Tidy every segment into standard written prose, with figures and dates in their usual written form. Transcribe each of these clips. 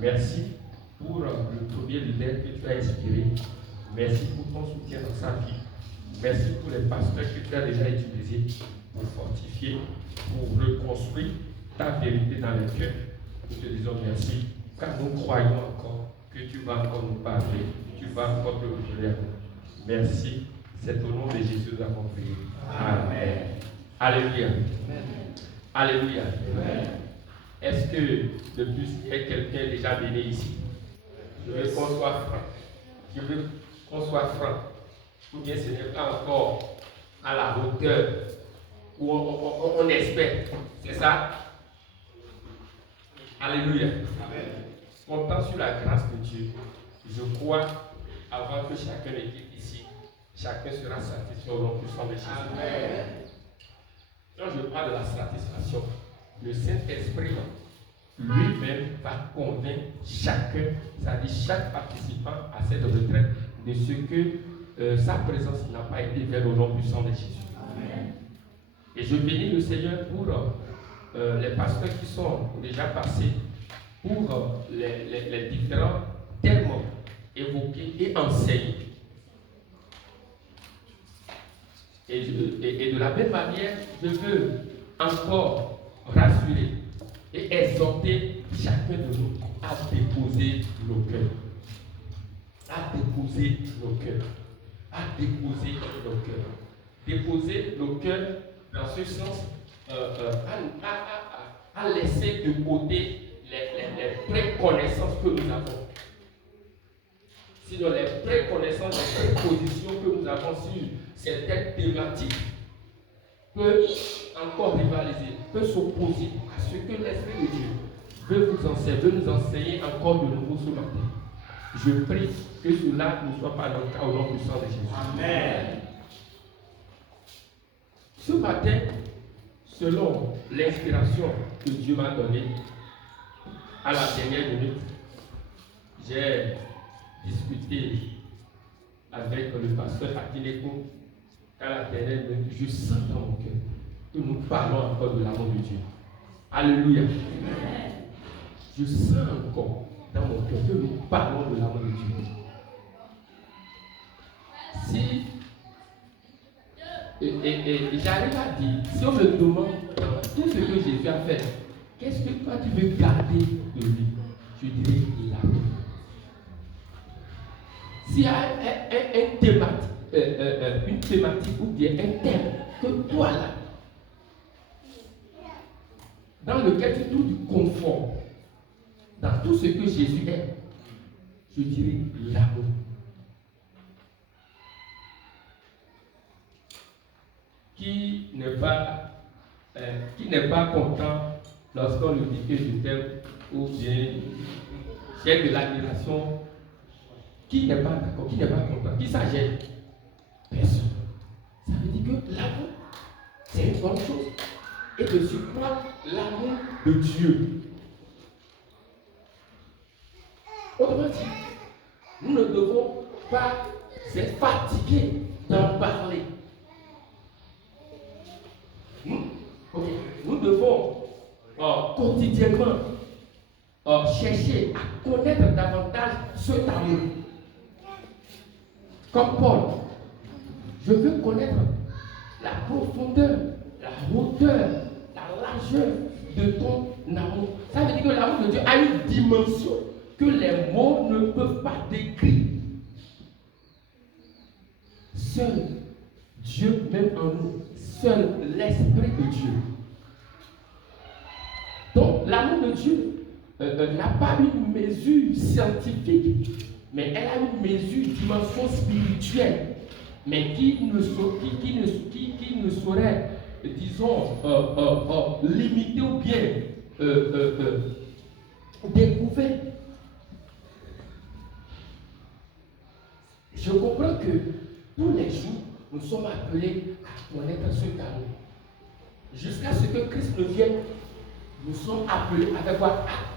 Merci pour le premier leader que tu as inspiré. Merci pour ton soutien dans sa vie. Merci pour les pasteurs que tu as déjà utilisés pour fortifier, pour reconstruire ta vérité dans les cœurs. Nous te disons merci, car nous croyons encore que tu vas encore nous parler, tu vas encore te révéler. Merci, c'est au nom de Jésus que nous avons prié. Amen. Alléluia. Alléluia. Est-ce que de plus, il y a quelqu'un déjà béni ici? Je veux qu'on soit franc. Je veux qu'on soit franc. Ou bien ce n'est pas encore à la hauteur où on espère. C'est ça? Alléluia. Amen. Comptant sur la grâce de Dieu, je crois, avant que chacun n'était ici, chacun sera satisfait au nom puissant de Jésus. Amen. Quand je parle de la satisfaction, le Saint-Esprit lui-même va convaincre chacun, c'est-à-dire chaque participant à cette retraite, de ce que sa présence n'a pas été vers au nom puissant de Jésus. Amen. Et je bénis le Seigneur pour les pasteurs qui sont déjà passés, pour les différents thèmes évoqués et enseignés. Et de la même manière, je veux encore rassurer et exhorter chacun de nous à déposer nos cœurs. À déposer nos cœurs. À déposer nos cœurs. Déposer nos cœurs dans ce sens, à laisser de côté les préconnaissances que nous avons. Sinon, les préconnaissances, les prépositions que nous avons sur certaines thématiques peut encore rivaliser, peut s'opposer à ce que l'Esprit de Dieu veut nous enseigner encore de nouveau ce matin. Je prie que cela ne soit pas le cas au nom puissant de Jésus. Amen. Ce matin, selon l'inspiration que Dieu m'a donnée, à la dernière minute, j'ai discuté avec le pasteur Akineko. À la dernière minute, je sens dans mon cœur que nous parlons encore de l'amour de Dieu. Alléluia. Amen. Je sens encore dans mon cœur que nous parlons de l'amour de Dieu. Si et j'arrive à dire, si on me demande tout ce que Jésus a fait, qu'est-ce que toi tu veux garder de lui? Je dirais l'amour. S'il y a une thématique ou bien un thème que toi là, dans lequel tu trouves du confort, dans tout ce que Jésus est, je dirais l'amour. Qui n'est pas content lorsqu'on lui dit que je t'aime ou bien j'ai de l'admiration? Qui n'est pas d'accord? Qui n'est pas content? Qui s'agit? Personne. Ça veut dire que l'amour, c'est une bonne chose. Et de surcroît, l'amour de Dieu. Autrement dit, nous ne devons pas être fatigués d'en parler. Nous devons quotidiennement chercher à connaître davantage cet amour. Comme Paul, je veux connaître la profondeur, la hauteur, la largeur de ton amour. Ça veut dire que l'amour de Dieu a une dimension que les mots ne peuvent pas décrire. Seul Dieu même en nous, seul l'Esprit de Dieu. Donc l'amour de Dieu n'a pas une mesure scientifique, mais elle a une mesure, dimension spirituelle, mais qui ne saurait, disons, limiter ou bien découvert. Je comprends que tous les jours, nous sommes appelés à connaître ce amour. Jusqu'à ce que Christ ne vienne, nous sommes appelés à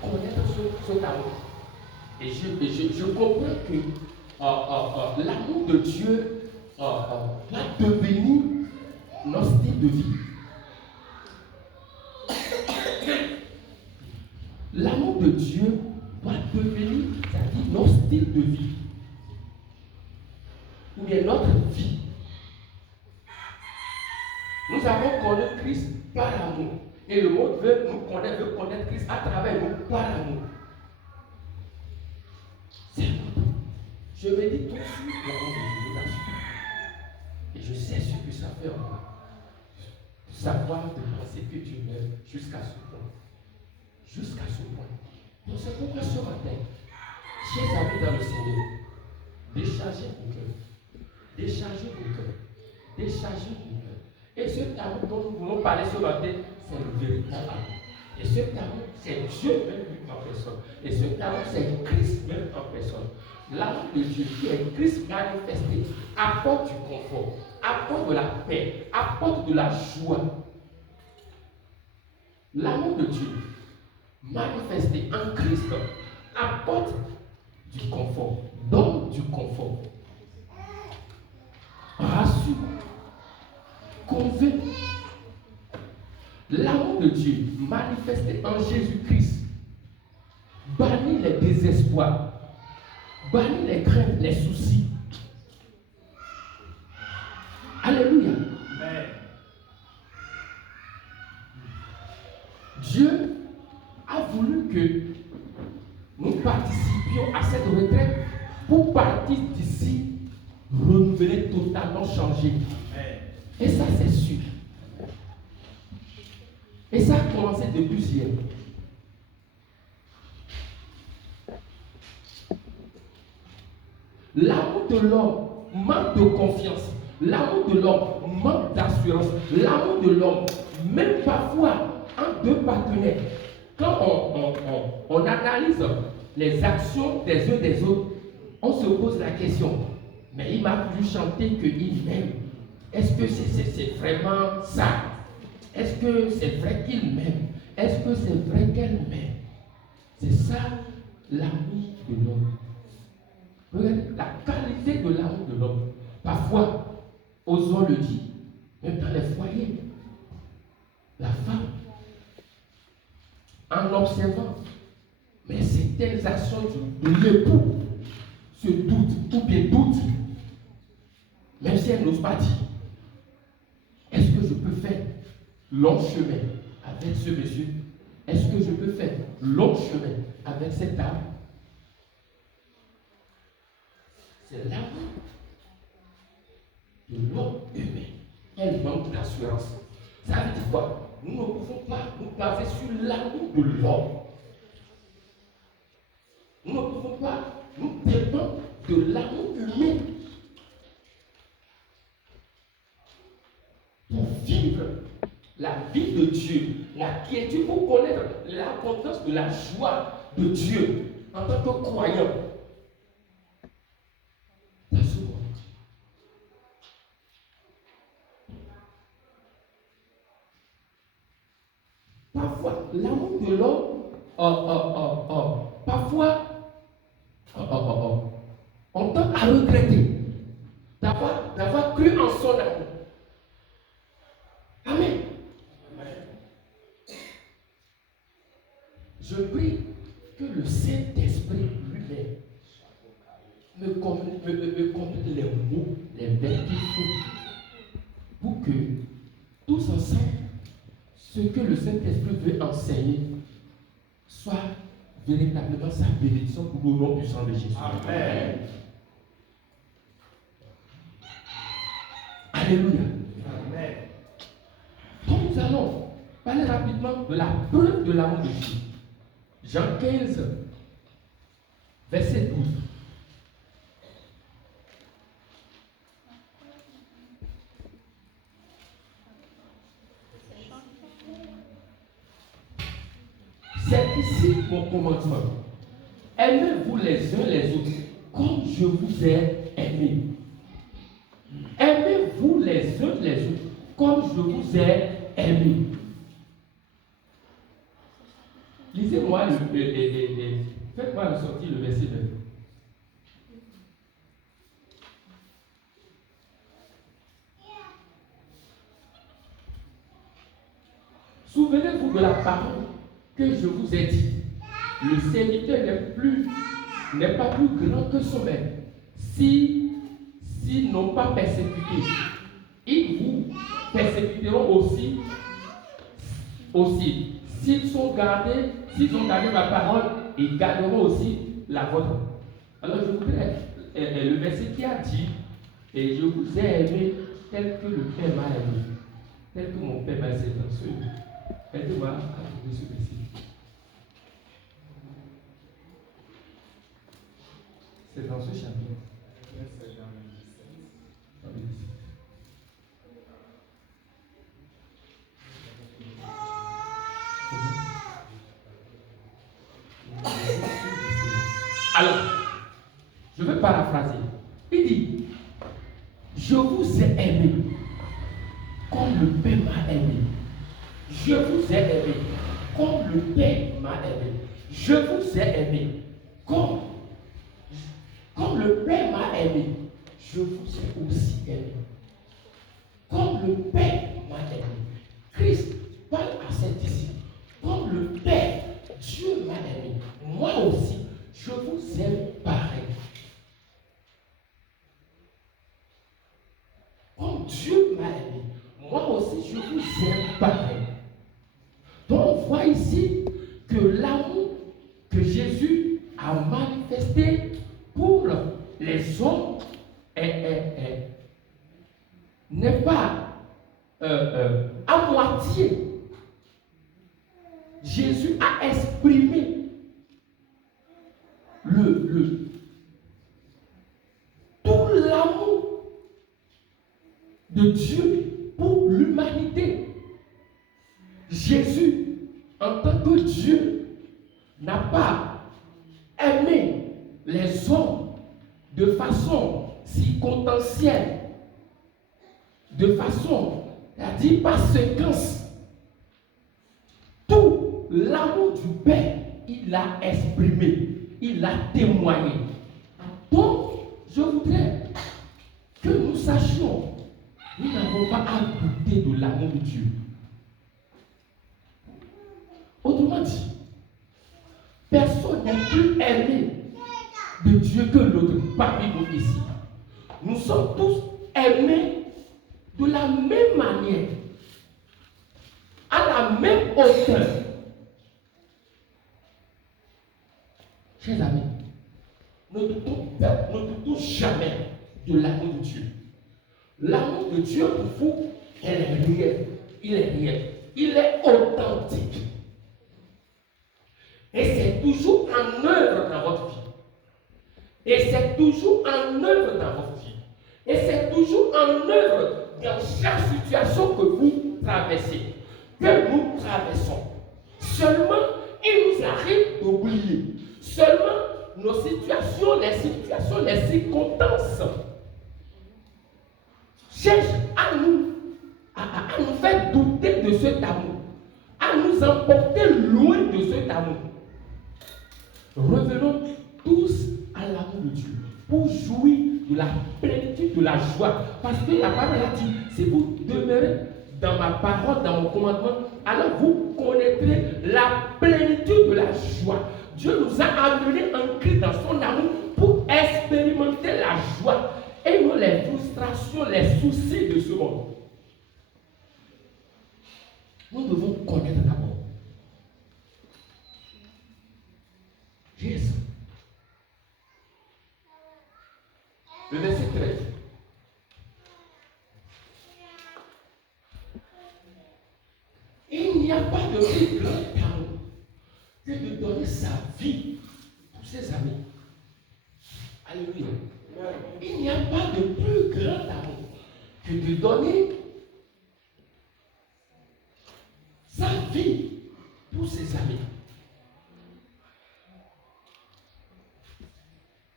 connaître ce amour. Et je comprends que l'amour de Dieu va devenir notre style de vie. L'amour de Dieu doit devenir, c'est-à-dire notre style de vie, ou bien notre vie. Nous avons connu Christ par l'amour. Et le monde veut connaître Christ à travers nous par l'amour. C'est important. Je me dis tout de suite l'amour de Dieu. Et je sais ce que ça fait en moi. Savoir de penser que Dieu m'aime jusqu'à ce point. Jusqu'à ce point. Donc c'est pourquoi ce matin, chers amis dans le Seigneur, déchargez vos cœurs. Déchargez vos cœurs. Déchargez vos cœurs. Et ce amour dont nous voulons parler ce matin, c'est le véritable amour. Et ce amour, c'est Dieu même en personne. Et ce amour, c'est Christ même en personne. L'amour de Dieu qui est Christ manifesté apporte du confort, apporte de la paix, apporte de la joie. L'amour de Dieu manifesté en Christ apporte du confort, donne du confort, rassure, convainc. L'amour de Dieu manifesté en Jésus-Christ bannit les désespoirs, bannit les craintes, les soucis. Alléluia. Amen. Dieu a voulu que nous participions à cette retraite pour partir d'ici renouvelés, totalement changés. Et ça, c'est sûr. Et ça a commencé depuis hier. L'amour de l'homme manque de confiance. L'amour de l'homme manque d'assurance. L'amour de l'homme, même parfois, entre deux partenaires, quand on analyse les actions des uns des autres, on se pose la question, mais il m'a voulu chanter qu'il m'aime. Est-ce que c'est vraiment ça? Est-ce que c'est vrai qu'il m'aime? Est-ce que c'est vrai qu'elle m'aime? C'est ça l'amour de l'homme. Regardez la qualité de l'amour de l'homme. Parfois, osons le dire, même dans les foyers, la femme, en observant, mais certaines actions de l'époux se doutent, ou bien doutent, même si elle n'ose pas dire, est-ce que je peux faire long chemin avec ce monsieur? Est-ce que je peux faire long chemin avec cette dame? C'est l'amour de l'homme humain. Elle manque d'assurance. Ça veut dire quoi? Nous ne pouvons pas nous baser sur l'amour de l'homme. Nous ne pouvons pas nous dépendre de l'amour humain pour vivre la vie de Dieu, la quiétude, pour connaître l'abondance de la joie de Dieu en tant que croyant. Parfois, l'amour de l'homme, parfois, on tend à regretter d'avoir cru en son amour. Amen. Je prie que le Saint-Esprit lui-même me complète les mots, les verbes qu'il faut, pour que tous ensemble, ce que le Saint-Esprit veut enseigner soit véritablement sa bénédiction pour le nom puissant de Jésus. Amen. Alléluia. Amen. Donc nous allons parler rapidement de la preuve de l'amour de Dieu. Jean 15, verset 12. C'est ici mon commandement. Aimez-vous les uns les autres comme je vous ai aimé. Aimez-vous les uns les autres comme je vous ai aimé. Lisez-moi, faites-moi ressortir le verset 9. Souvenez-vous de la parole que je vous ai dit. le serviteur n'est pas plus grand que son maître. S'ils n'ont pas persécuté, ils vous persécuteront aussi. S'ils ont gardé ma parole, ils garderont aussi la vôtre. Alors je voudrais le verset qui a dit, et je vous ai aimé tel que le Père m'a aimé, tel que mon Père m'a aimé. Aide-moi à trouver ce verset. C'est dans ce chapitre. Alors, je vais paraphraser. Il dit, je vous ai aimé comme le Père m'a aimé. Je vous ai aimé comme le Père m'a aimé. Je vous ai aimé comme le Père m'a aimé. Je vous ai aussi aimé. Comme le Père m'a aimé. Christ parle à ses disciples. Comme le Père, Dieu m'a aimé. Moi aussi, je vous aime pareil. Comme Dieu m'a aimé, moi aussi je vous aime pareil. Donc on voit ici que l'amour que Jésus a manifesté pour les hommes n'est pas à moitié. Jésus a exprimé tout l'amour de Dieu pour l'humanité. Jésus, en tant que Dieu, n'a pas aimé les hommes de façon circonstancielle, de façon, c'est-à-dire par séquence. Tout l'amour du Père, il l'a exprimé, il l'a témoigné. Donc, je voudrais que nous sachions, nous n'avons pas à douter de l'amour de Dieu. Autrement dit, personne n'est plus aimé de Dieu que l'autre parmi nous ici. Nous sommes tous aimés de la même manière, à la même hauteur. Chers amis, ne doutons jamais de l'amour de Dieu. L'amour de Dieu pour vous, elle est réel. Il est réel. Il est authentique. Et c'est toujours en œuvre dans votre vie. Et c'est toujours en œuvre dans votre vie. Et c'est toujours en œuvre dans chaque situation que vous traversez, que nous traversons. Seulement, il nous arrive d'oublier. Seulement, nos situations, les circonstances cherchent à nous faire douter de cet amour, à nous emporter loin de cet amour. Revenons tous à l'amour de Dieu pour jouir de la plénitude de la joie. Parce que la parole a dit, si vous demeurez dans ma parole, dans mon commandement, alors vous connaîtrez la plénitude de la joie. Dieu nous a amenés en Christ dans son amour pour expérimenter la joie et non les frustrations, les soucis de ce monde. Nous devons connaître d'abord Jésus. Le verset 13. Il n'y a pas de plus grand amour que de donner sa vie pour ses amis. Alléluia. Il n'y a pas de plus grand amour que de donner sa vie pour ses amis.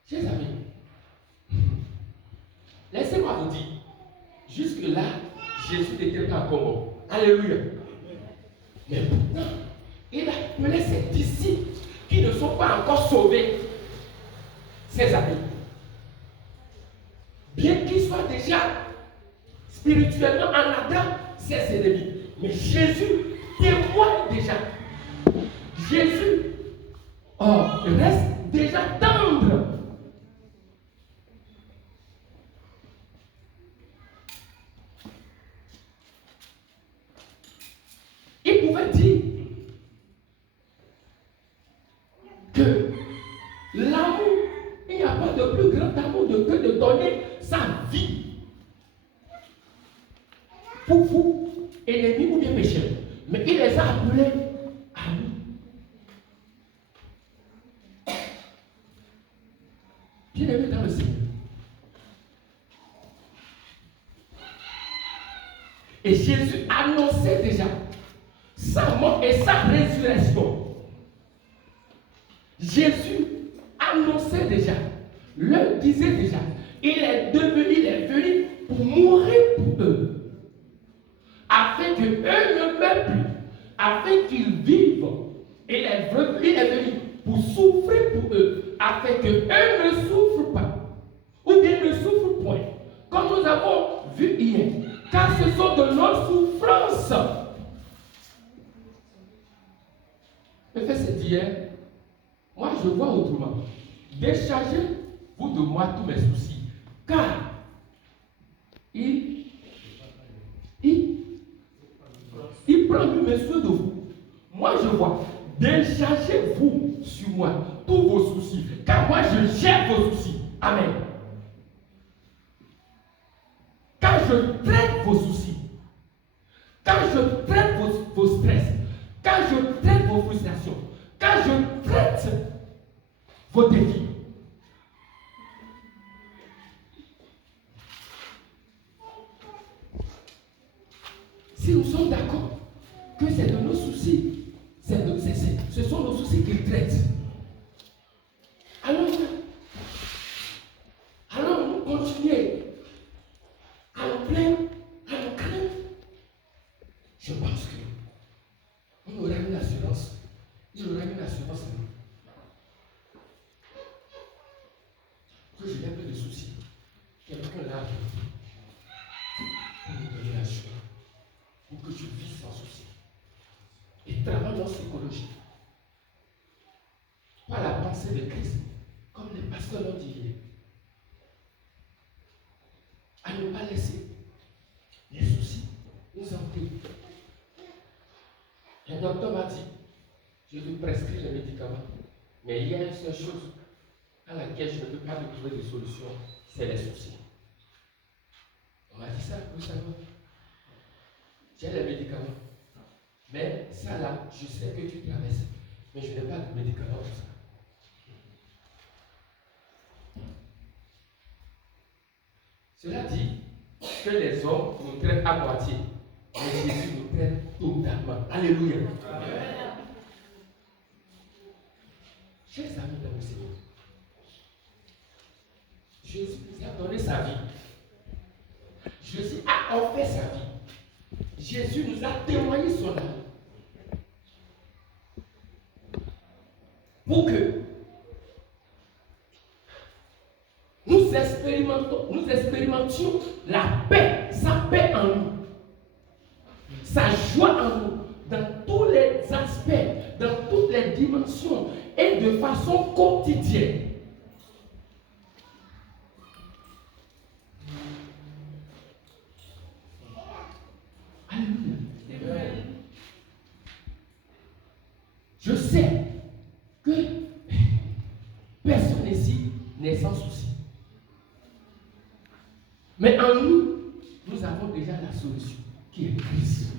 Chers amis, laissez-moi vous dire, jusque-là, Jésus n'était pas encore mort. Alléluia. Mais pourtant, il a appelé ses disciples qui ne sont pas encore sauvés, ses amis. Bien qu'ils soient déjà spirituellement en Adam, ses ennemis. Mais Jésus témoigne déjà. Jésus reste déjà tendre. Il pouvait dire que l'amour, il n'y a pas de plus grand amour que de donner sa vie pour vous, ennemis ou bien pécheurs. Mais il les a appelés amis. Bien aimé dans le Seigneur. Et Jésus annonçait déjà sa mort et sa résurrection. Jésus annonçait déjà, leur disait déjà, il est venu pour mourir pour eux, afin qu'eux ne meurent plus, afin qu'ils vivent. Il est venu pour souffrir pour eux, afin qu'eux ne souffrent pas, ou bien ne souffrent point, comme nous avons vu hier, car ce sont de nos souffrances. Le verset d'hier, moi je vois autrement. Déchargez-vous de moi tous mes soucis, car il prend mes soins de vous. Moi je vois, déchargez-vous sur moi tous vos soucis, car moi je gère vos soucis. Amen. Car je traite vos soucis, car je traite vos stress, car je traite vos frustrations, car je traite vos défis. Si nous sommes d'accord que c'est de nos soucis, ce sont nos soucis qu'il traite, alors nous continuons à nous plaindre, à nous craindre. Je pense qu'on aura une assurance. Il aura une assurance en nous. Que je n'ai plus de soucis. Quelqu'un là pour nous donner la joie. Pour que je vive sans souci. Et travaille dans psychologie. Par la pensée de Christ, comme les pasteurs l'ont dit hier. À ne pas laisser les soucis nous hanter. Le docteur m'a dit, je lui prescris les médicaments, mais il y a une seule chose à laquelle je ne peux pas trouver de solution, c'est les soucis. On m'a dit ça, vous savez. J'ai les médicaments. Mais ça là, je sais que tu traverses. Mais je n'ai pas de médicaments pour ça. Cela dit que les hommes nous traitent à moitié. Mais Jésus nous traite totalement. Alléluia. Amen. Chers amis dans le Seigneur, Jésus nous a donné sa vie. Jésus a offert sa vie. Jésus nous a témoigné son amour. Pour que nous expérimentions la paix, sa paix en nous, sa joie en nous, dans tous les aspects, dans toutes les dimensions et de façon quotidienne. Alléluia. Je sais que personne ici n'est sans souci. Mais en nous, nous avons déjà la solution qui est Christ.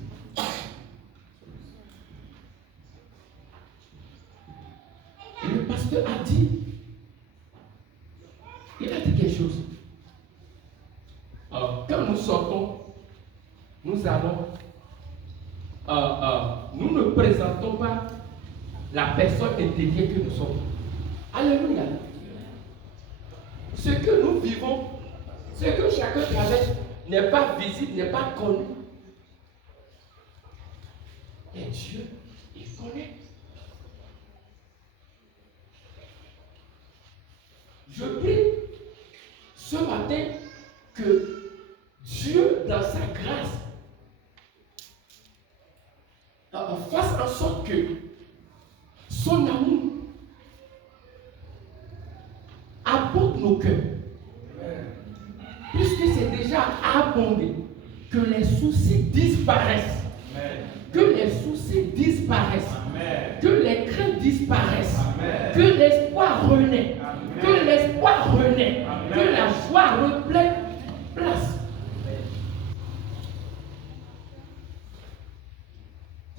Et le pasteur a dit, il a dit quelque chose. Quand nous sortons, nous ne présentons pas la personne intérieure que nous sommes. Alléluia. Ce que nous vivons, ce que chacun traverse n'est pas visible, n'est pas connu. Et Dieu, il connaît. Je prie ce matin que Dieu, dans sa grâce, fasse en sorte que son amour pour nos cœurs. Puisque c'est déjà abondé, que les soucis disparaissent. Que les soucis disparaissent. Que les craintes disparaissent. Que l'espoir renaît. Que l'espoir renaît. Que la joie reprenne place.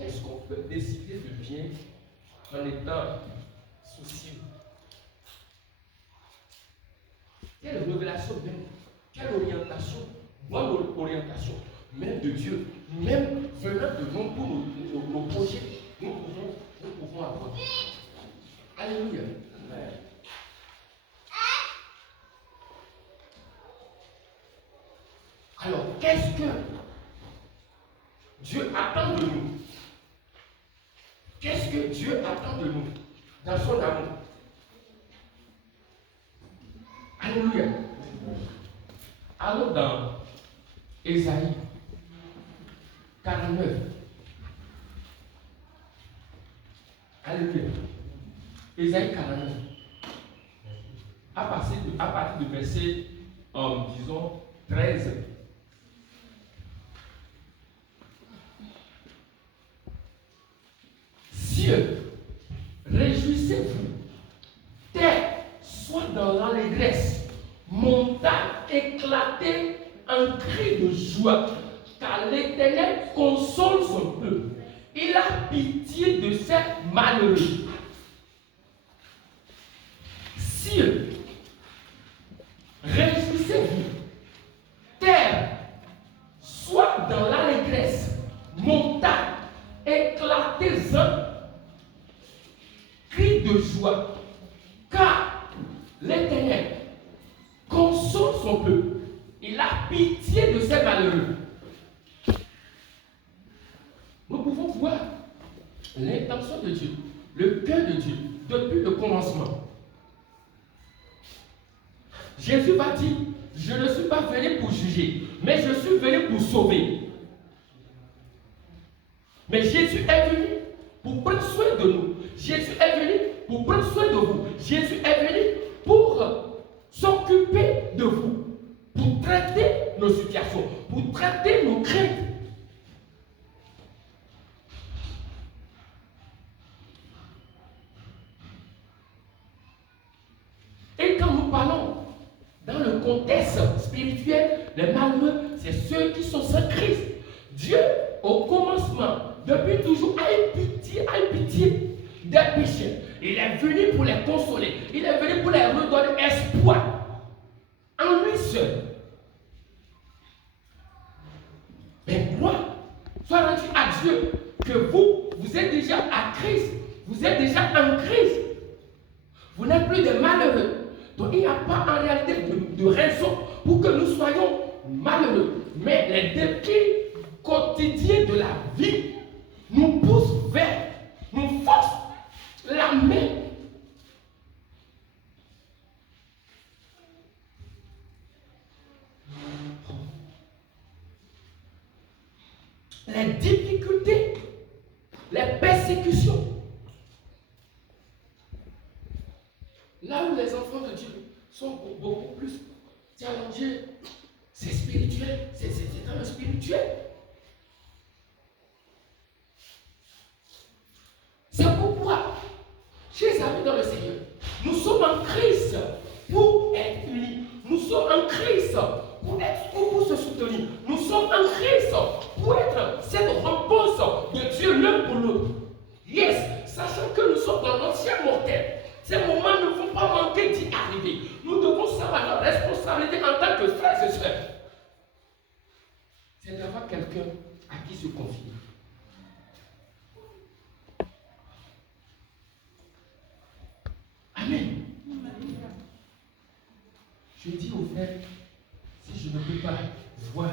Est-ce qu'on peut décider de bien en étant soucieux? Quelle révélation même, quelle orientation, bonne orientation, même de Dieu, même venant de nous pour nos projets, nous pouvons avoir. Alléluia. Alors, qu'est-ce que Dieu attend de nous? Qu'est-ce que Dieu attend de nous dans son amour? Alléluia. Allons dans Ésaïe 49. Alléluia. Ésaïe 49. À partir du verset, disons, 13. Cieux, réjouissez-vous. Terre, soit dans l'allégresse. Montagne, éclatez en cri de joie. Car l'Éternel console son peuple. Il a pitié de ses malheureux. Cieux, réjouissez-vous. Terre, soit dans l'allégresse. Montagne, éclatez-en cri de joie, car l'Éternel console son peuple. Il a pitié de ses malheureux. Nous pouvons voir l'intention de Dieu, le cœur de Dieu, depuis le commencement. Jésus va dire, je ne suis pas venu pour juger, mais je suis venu pour sauver. Mais Jésus est venu pour prendre soin de nous. Jésus est venu pour prendre soin de vous. Jésus est venu pour s'occuper de vous, pour traiter nos situations, pour traiter nos craintes. Et quand nous parlons dans le contexte spirituel, les malheureux, c'est ceux qui sont sans Christ. Dieu, au commencement, depuis toujours, a eu pitié des pécheurs. Il est venu pour les consoler. Il est venu pour les redonner espoir en lui seul. Mais gloire soit rendue à Dieu que vous êtes déjà à Christ. Vous êtes déjà en Christ. Vous n'êtes plus des malheureux. Donc il n'y a pas en réalité de raison pour que nous soyons malheureux. Mais les défis quotidiens de la vie nous poussent vers, nous forcent la main. Les difficultés, les persécutions. Là où les enfants de Dieu sont beaucoup plus challengés, c'est spirituel, c'est dans le spirituel. C'est pourquoi, chers amis dans le Seigneur, nous sommes en Christ pour être unis. Nous sommes en Christ pour se soutenir. Nous sommes en Christ pour être cette réponse de Dieu l'un pour l'autre. Yes, sachant que nous sommes dans l'ancien mortel. Ces moments ne vont pas manquer d'y arriver. Nous devons savoir notre responsabilité en tant que frères et sœurs. C'est d'avoir quelqu'un à qui se confier. Amen. Je dis aux frères, si je ne peux pas voir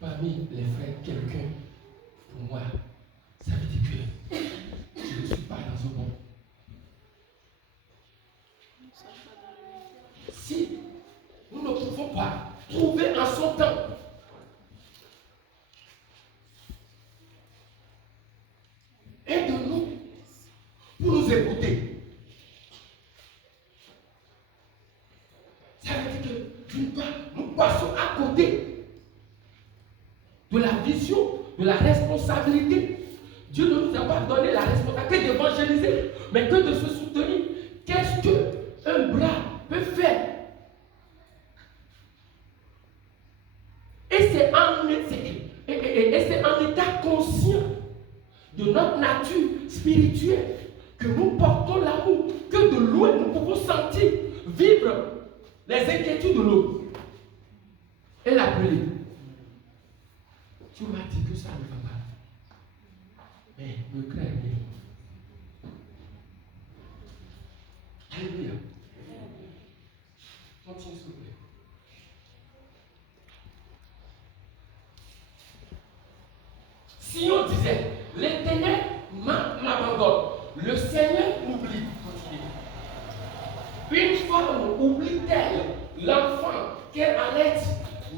parmi les frères quelqu'un pour moi, ça veut dire que je ne suis pas dans ce bon. Si nous ne pouvons pas trouver en son temps aide-nous pour nous écouter. Ça veut dire que, d'une part, nous passons à côté de la vision, de la responsabilité. Dieu ne nous a pas donné la responsabilité d'évangéliser, mais que de se soutenir. Qu'est-ce qu'un bras peut faire? Et c'est en état conscient de notre nature spirituelle que nous portons l'amour, que de loin nous pouvons sentir, vivre les inquiétudes de l'autre et l'appeler. Tu m'as dit que ça ne va pas. Mais ne crains rien. Alléluia. Continue s'il vous plaît. Si on disait, l'Éternel m'abandonne, le Seigneur m'oublie. Une femme oublie-t-elle l'enfant qu'elle allait?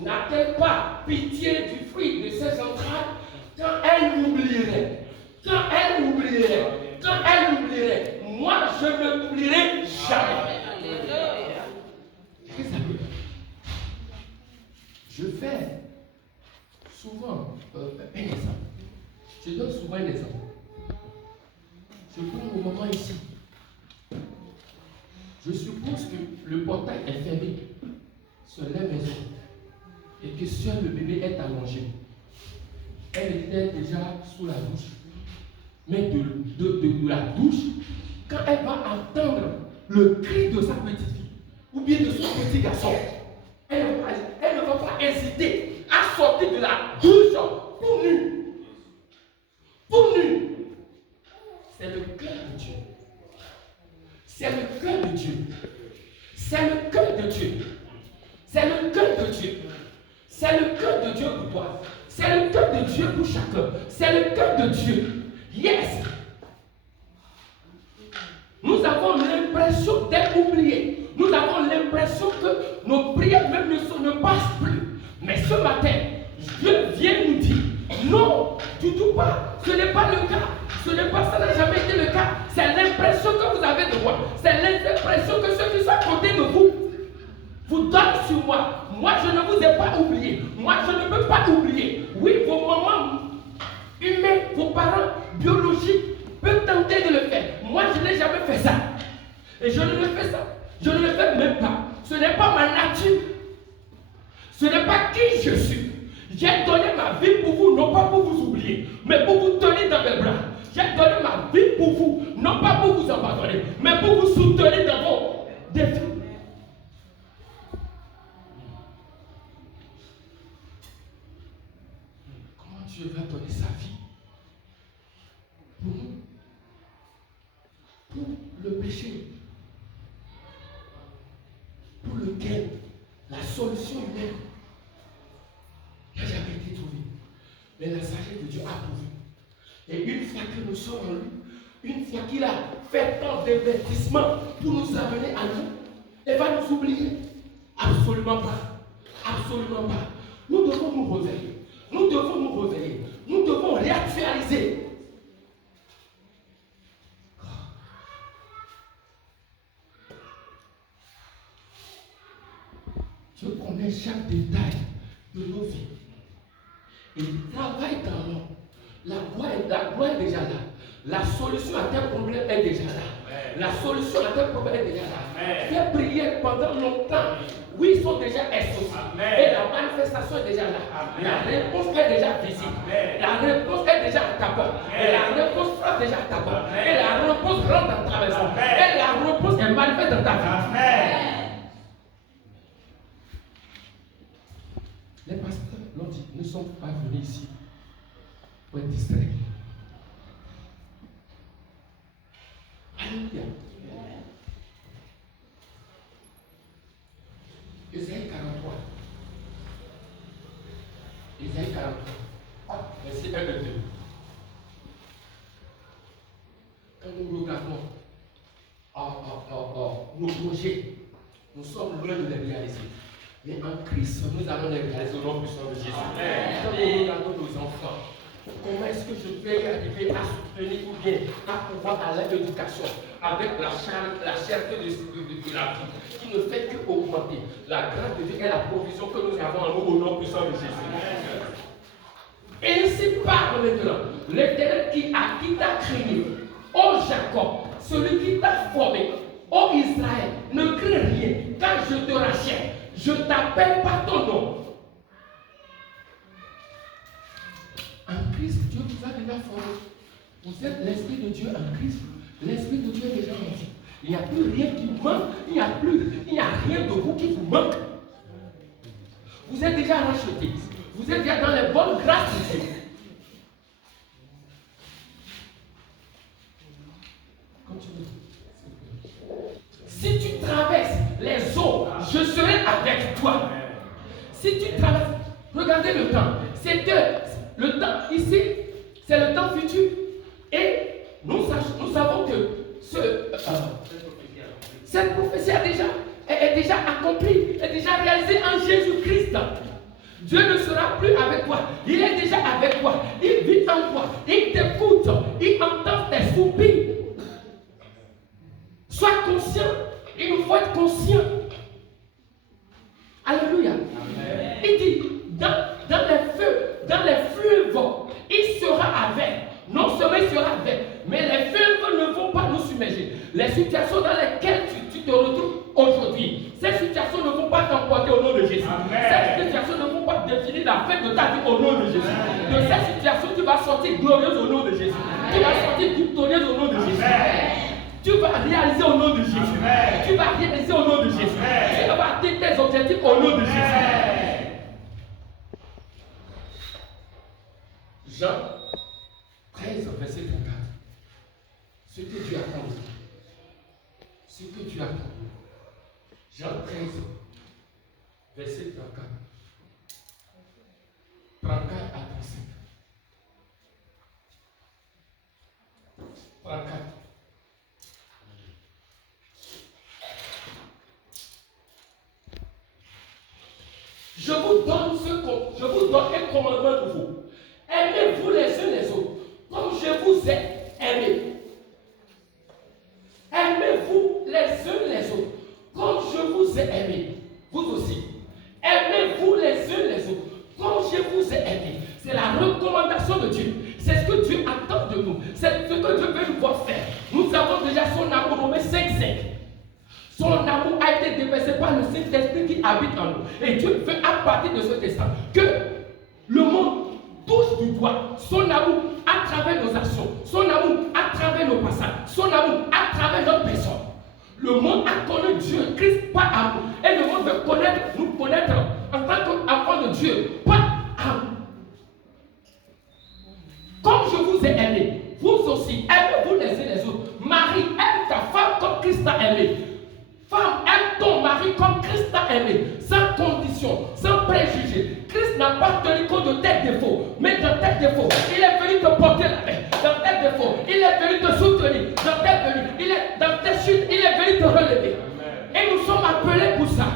N'a-t-elle pas pitié du fruit de ses entrailles? Quand elle m'oublierait, moi je ne t'oublierai jamais. Mes amis, je fais souvent un exemple. Je donne souvent un exemple. Je prends le moment ici. Je suppose que le portail est fermé sur la maison et que seul le bébé est allongé. Elle était déjà sous la douche. Mais de la douche, quand elle va entendre le cri de sa petite fille ou bien de son petit garçon, elle ne va pas hésiter à sortir de la douche pour nu. Pour nu. C'est le cœur de Dieu. C'est le cœur de Dieu. C'est le cœur de Dieu. C'est le cœur de Dieu. C'est le cœur de Dieu pour toi. C'est le cœur de Dieu pour chacun. C'est le cœur de Dieu. Yes. Nous avons l'impression d'être oubliés. Nous avons l'impression que nos prières même ne passent plus. Mais ce matin, Dieu vient nous dire, non, du tout pas. Ce n'est pas le cas. Ça n'a jamais été le cas. C'est l'impression que vous avez de moi. C'est l'impression que ceux qui sont à côté de vous donnent sur moi. Moi, je ne vous ai pas oublié. Moi, je ne peux pas oublier. Oui, vos mamans humains, vos parents biologiques peuvent tenter de le faire. Moi, je n'ai jamais fait ça. Et je ne le fais ça. Je ne le fais même pas. Ce n'est pas ma nature. Ce n'est pas qui je suis. J'ai donné ma vie pour vous, non pas pour vous oublier, mais pour vous tenir dans mes bras. J'ai donné ma vie pour vous, non pas pour vous abandonner, mais pour vous soutenir dans vos défis. Comment Dieu va donner sa vie pour nous, pour le péché, pour lequel la solution humaine n'a jamais été trouvée. Mais la sagesse de Dieu a trouvé. Et une fois que nous sommes en lui, une fois qu'il a fait tant d'investissements pour nous amener à nous, il va nous oublier. Absolument pas. Absolument pas. Nous devons nous réveiller. Nous devons nous réveiller. Nous devons réactualiser. Dieu connaît chaque détail de nos vies. Il travaille dans nous. La voie est déjà là. La solution à tel problème est déjà là. La solution à tel problème est déjà là. Fais prier pendant longtemps. Oui, ils sont déjà exaucés. Et la manifestation est déjà là. La réponse est déjà visible. La réponse est déjà à ta porte. Et la réponse frappe déjà à ta porte. Et la réponse rentre dans ta maison. Et la réponse est manifeste dans ta vie. Les pasteurs l'ont dit, ne sont pas venus ici pour être distraits. Alléluia. Ésaïe 43. Ésaïe 43. Verset 1 et 2. Quand nous regardons nos projets, nous sommes loin de les réaliser. Mais en Christ, nous allons les réaliser au nom puissant de Jésus. Quand nous regardons nos enfants, comment est-ce que je vais arriver à soutenir ou bien à pouvoir à l'éducation? avec la cherté de la vie, qui ne fait qu'augmenter. La grâce de Dieu est la provision que nous avons en nous au nom puissant de Jésus. Ainsi parle maintenant l'Éternel qui t'a créé, ô Jacob, celui qui t'a formé, ô Israël, ne crains rien, car je te rachète, je t'appelle par ton nom. En Christ, Dieu vous a déjà formé. Vous êtes l'Esprit de Dieu en Christ. L'Esprit de Dieu est déjà en vous. Il n'y a plus rien qui vous manque. Il n'y a rien de vous qui vous manque. Vous êtes déjà racheté. Vous êtes déjà dans les bonnes grâces de Dieu. Continue. Si tu traverses les eaux, je serai avec toi. Si tu traverses, regardez le temps. Le temps ici, c'est le temps futur. Et nous savons que cette prophétie est déjà accomplie, est déjà réalisée en Jésus-Christ. Dieu ne sera plus avec toi. Il est déjà avec toi. Il vit en toi. Il t'écoute. Il entend tes soupirs. Sois conscient. Il nous faut être conscient. Alléluia. Amen. Il dit, dans les feux, dans les fleuves, il sera avec. Non seulement il sera avec, mais les fleuves ne vont pas nous submerger. Les situations dans lesquelles tu te retrouves aujourd'hui, ces situations ne vont pas t'emporter au nom de Jésus. Amen. Ces situations ne vont pas définir la fin de ta vie au nom de Jésus. Amen. De ces situations, tu vas sortir glorieuse au nom de Jésus. Amen. Tu vas sortir victorieuse au nom de Jésus. Amen. Tu vas réaliser au nom de Jésus. Amen. Tu vas réaliser au nom de Jésus. Amen. Tu vas atteindre tes objectifs au nom de Jésus. Amen. Jean 13, verset 34. Ce que Dieu attend. Ce que Dieu attend. Jean 13, verset 34. 34 à 37. 34. Je vous donne un commandement nouveau. Aimez-vous les uns les autres, comme je vous ai aimé. Aimez-vous les uns les autres, comme je vous ai aimé. Vous aussi. Aimez-vous les uns les autres, comme je vous ai aimé. C'est la recommandation de Dieu. C'est ce que Dieu attend de nous. C'est ce que Dieu veut nous voir faire. Nous avons déjà son amour, Romains 5:5. Son amour a été déversé par le Saint-Esprit qui habite en nous. Et Dieu veut, à partir de ce instant, que le monde touche du doigt son amour à travers nos actions, son amour à travers nos passages, son amour à travers notre personne. Le monde a connu Dieu, Christ par amour. Et le monde veut nous connaître en tant qu'enfants de Dieu par amour. Comme je vous ai aimé, vous aussi, aimez-vous les uns les autres. Marie, aime ta femme comme Christ t'a aimé. Femme, aime ton mari comme Christ t'a aimé, sans condition, sans préjugé. Christ n'a pas tenu compte de tes défauts, mais dans tes défauts, il est venu te porter la main. Dans tes défauts, il est venu te soutenir. Dans tes chutes, il est venu te relever. Amen. Et nous sommes appelés pour ça.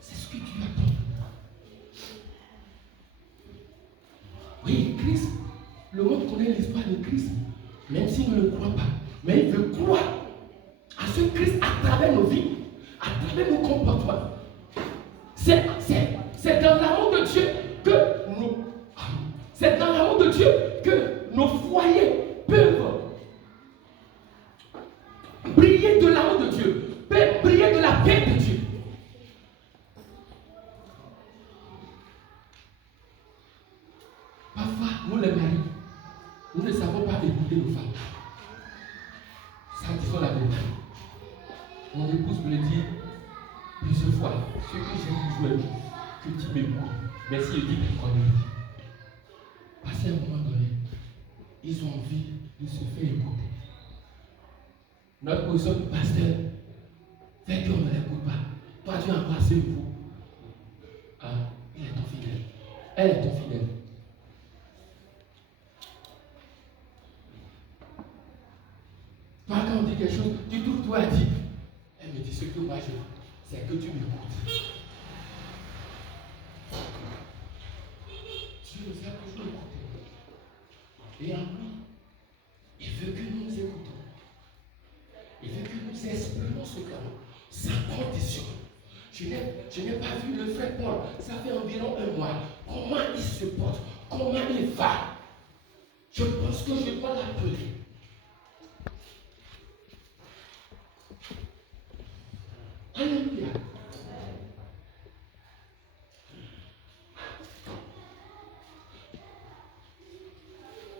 C'est ce que tu attends. Oui, Christ, le monde connaît l'histoire de Christ, même s'il ne le croit pas. Mais il veut croire à ce Christ à travers nos vies, à travers nos comportements. C'est dans l'amour de Dieu que nos foyers peuvent briller de l'amour de Dieu, peuvent briller de la paix de Dieu. Parfois, nous les maris, nous ne savons pas écouter nos femmes. Ça, disons la vérité. Mon épouse me le dit plusieurs fois. Ce que j'ai toujours aimé, que tu m'écoutes. Mais si il dit qu'on est. Parce qu'à un moment donné, ils ont envie de se faire écouter. Notre position de pasteur fait qu'on ne l'écoute pas. Toi, tu as embrassé vous. Ah, il est ton fidèle. Elle est ton fidèle. Toi, quand on dit quelque chose, tu trouves toi à dire. Elle me dit ce que moi je veux, c'est que tu m'écoutes. Et en lui, il veut que nous nous écoutons. Il veut que nous exprimons ce cœur sans condition. Je n'ai pas vu le frère Paul, ça fait environ un mois. Comment il se porte, comment il va. Je pense que je dois l'appeler. Alléluia.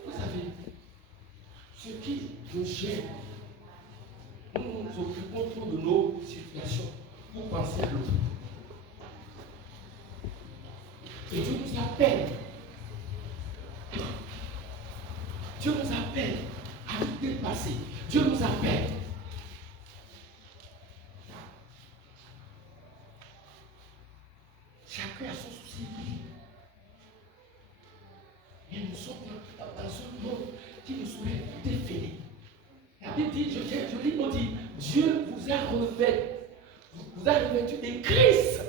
Vous savez, ce qui nous gêne, nous nous occupons trop de nos situations. Vous pensez à l'autre. Et Dieu nous appelle. Dieu nous appelle à nous dépasser. Dieu nous appelle. Chacun a son souci. Et nous sommes dans un monde qui nous serait défini. La Bible dit, je lis, on dit, Dieu vous a revêtu de Christ.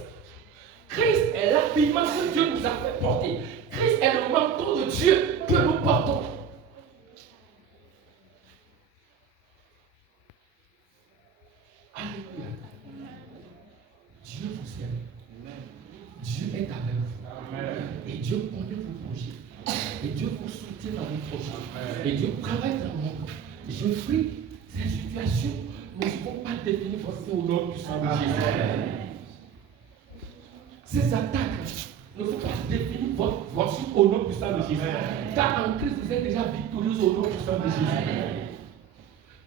Christ est l'habillement que Dieu nous a fait porter. Christ est le manteau de Dieu que nous portons. Alléluia. Dieu vous aime. Dieu est avec vous. Amen. Et Dieu connaît vos projets. Et Dieu vous soutient dans vos projets. Et Dieu travaille dans le monde. Je prie, ces situations ne vont pas définir votre vie au nom puissant de Jésus. Ces attaques ne vont pas définir votre vie au nom puissant de Jésus. Car en Christ, vous êtes déjà victorieux au nom puissant de Jésus.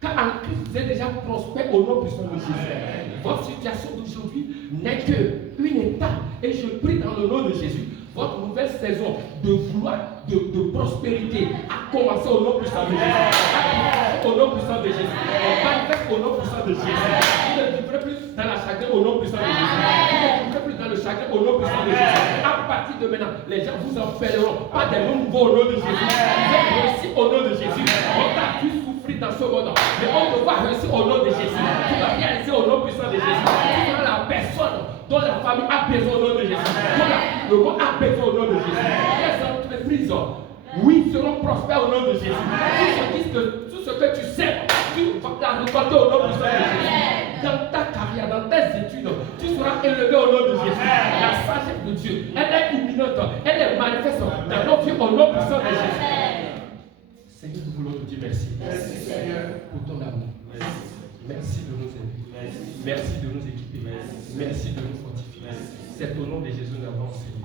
Car en Christ, vous êtes déjà prospère au nom puissant de Jésus. Votre situation d'aujourd'hui n'est qu'une étape. Et je prie dans le nom de Jésus, votre nouvelle saison de gloire, de prospérité a commencé au nom puissant de Jésus. Au nom puissant de Jésus. On manifeste au nom puissant de Jésus. Vous ne vivrez plus dans la chagrin au nom puissant de Jésus. Vous ne vivrez plus dans le chagrin au nom puissant de Jésus. À partir de maintenant, les gens vous appelleront pas des noms nouveaux au nom de Jésus. Vous êtes réussi au nom de Jésus. On t'a vu souffrir dans ce monde. Mais on te voit réussir au nom de Jésus. Tu vas réaliser au nom puissant de Jésus. Tu seras la personne dont la famille a besoin au nom de Jésus. Le monde a besoin au nom de Jésus. Les entreprises, oui, seront prospères au nom de Jésus. Tout ce que tu sais, tu vas la récolter au nom puissant de Jésus. Dans ta carrière, dans tes études, tu seras élevé au nom de Jésus. La sagesse de Dieu, elle est imminente, elle est manifeste dans nos vies au nom puissant de Jésus. Seigneur, nous voulons te dire merci. Merci Seigneur pour ton amour. Merci de nous aider. Merci de nous équiper. Merci de nous fortifier. C'est au nom de Jésus que nous avons enseigné.